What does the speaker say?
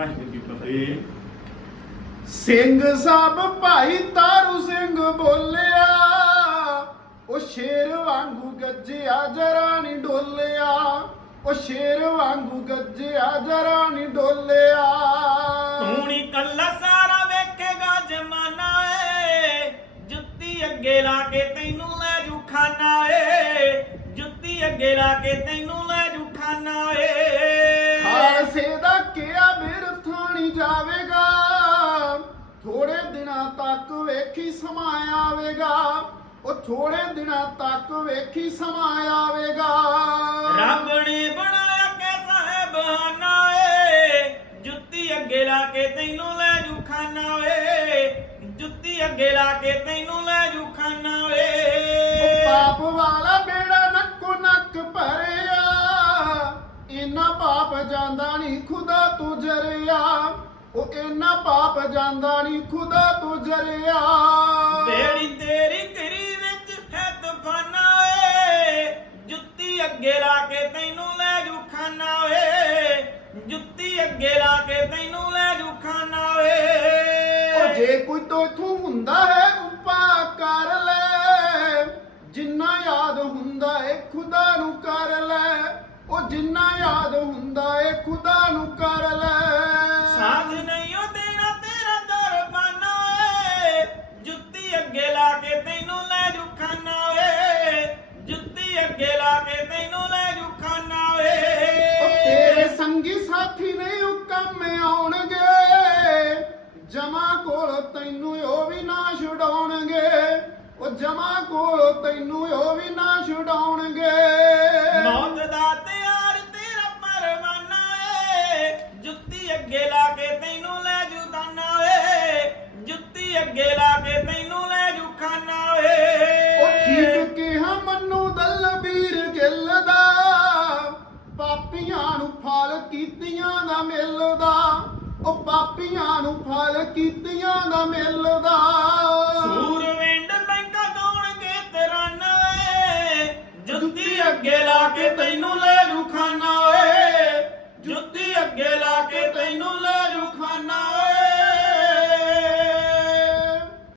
ਵਾਹਿਗੁਰੂ ਜੀ ਫਤਿਹ। ਸਿੰਘ ਸਾਹਿਬ ਭਾਈ ਤਾਰੂ ਸਿੰਘ ਬੋਲਿਆ ਉਹ ਸ਼ੇਰ ਵਾਂਗੂ ਗੱਜਿਆ ਜਰਾ ਨਹੀਂ ਡੋਲਿਆ। ਉਹ ਸ਼ੇਰ ਵਾਂਗੂ ਗੱਜਿਆ ਜਰਾ ਨਹੀਂ ਡੋਲਿਆ। ਤੂੰ ਨੀ ਕੱਲਾ ਸਾਰਾ ਵੇਖੇਗਾ ਜਮਾਨਾ ਏ। ਜੁੱਤੀ ਅੱਗੇ ਲਾ ਕੇ ਤੈਨੂੰ ਲੈ ਜੂ ਖਾਨਾ ਏ। ਜੁੱਤੀ ਅੱਗੇ ਲਾ ਕੇ ਤੈਨੂੰ ਦਿਨਾਂ ਤੱਕ ਵੇਖੀ ਸਮਾਂ ਆਵੇਗਾ ਉਹ ਥੋੜੇ ਦਿਨਾਂ ਤੱਕ ਵੇਖੀ ਸਮਾਂ ਆਵੇਗਾ। ਰੱਬ ਨੇ ਬਣਾਇਆ ਕੈਸਾ ਹੈ ਬਹਾਨਾ ਏ ਜੁੱਤੀ ਅੱਗੇ ਲਾ ਕੇ ਤੈਨੂੰ ਲੈ ਜੂ ਖਾਨਾ ਏ। ਜੁੱਤੀ ਅੱਗੇ ਲਾ ਕੇ ਤੈਨੂੰ ਲੈ ਜੂ ਖਾਨਾ ਉਹ ਏ ਪਾਪ ਵਾਲਾ ਬੇੜਾ ਨੱਕੋ ਨੱਕ ਭਰਿਆ ਇੰਨਾ ਪਾਪ ਜਾਂਦਾ ਨਹੀਂ ਖੁਦਾ ਤੂੰ ਜਰਿਆ। ਉਹ ਇੰਨਾ ਪਾਪ ਜਾਂਦਾ ਨਹੀਂ ਖੁਦਾ ਤੂੰ ਜਰਿਆ। ਤੇਰੀ ਤੇਰੀ ਕਰੀ ਵਿੱਚ ਹੈ ਤੂਫਾਨਾ ਏ। ਜੁੱਤੀ ਅੱਗੇ ਲਾ ਕੇ ਤੈਨੂੰ ਲੈ ਜੂ ਖਾਨਾ ਏ। ਜੁੱਤੀ ਅੱਗੇ ਲਾ ਕੇ ਤੈਨੂੰ ਲੈ ਜੂ ਖਾਨਾ ਏ। ਉਹ ਜੇ ਕੋਈ ਤੋਥੋਂ ਹੁੰਦਾ ਹੈ ਉਪਾ ਕਰ ਲੈ। ਜਿੰਨਾ ਯਾਦ ਹੁੰਦਾ ਏ ਖੁਦਾ ਨੂੰ ਕਰ ਲੈ। ਉਹ ਜਿੰਨਾ ਯਾਦ ਹੁੰਦਾ ਏ ਖੁਦਾ ਨੂੰ ਕਰ ਲੈ। ਜਮਾ ਕੋਲ ਤੈਨੂੰ ਉਹ ਵੀ ਨਾ ਛੁਡਾਉਣਗੇ। ਮੌਤ ਦਾ ਤਿਆਰ ਤੇਰਾ ਪਰਵਾਨਾ ਏ। ਜੁੱਤੀ ਅੱਗੇ ਲਾ ਕੇ ਤੈਨੂੰ ਲੈ ਜੂ ਦਾਨਾ ਏ। ਜੁੱਤੀ ਅੱਗੇ ਲਾ ਕੇ ਤੈਨੂੰ ਲੈ ਜੂ ਖਾਨਾ ਏ। ਉਹ ਠੀਕ ਕਿਹਾ ਮੰਨੂ ਦਲਬੀਰ ਗਿੱਲ ਦਾ। ਪਾਪੀਆਂ ਨੂੰ ਫਲ ਕੀਤੀਆਂ ਦਾ ਮਿਲਦਾ। ਉਹ ਪਾਪੀਆਂ ਨੂੰ ਫਲ ਕੀਤੀਆਂ ਦਾ ਮਿਲਦਾ। ਅੱਗੇ ਲਾ ਕੇ ਤੈਨੂੰ ਲੈ ਰੁਖਾਨਾ ਓਏ। ਜੁੱਤੀ ਅੱਗੇ ਲਾ ਕੇ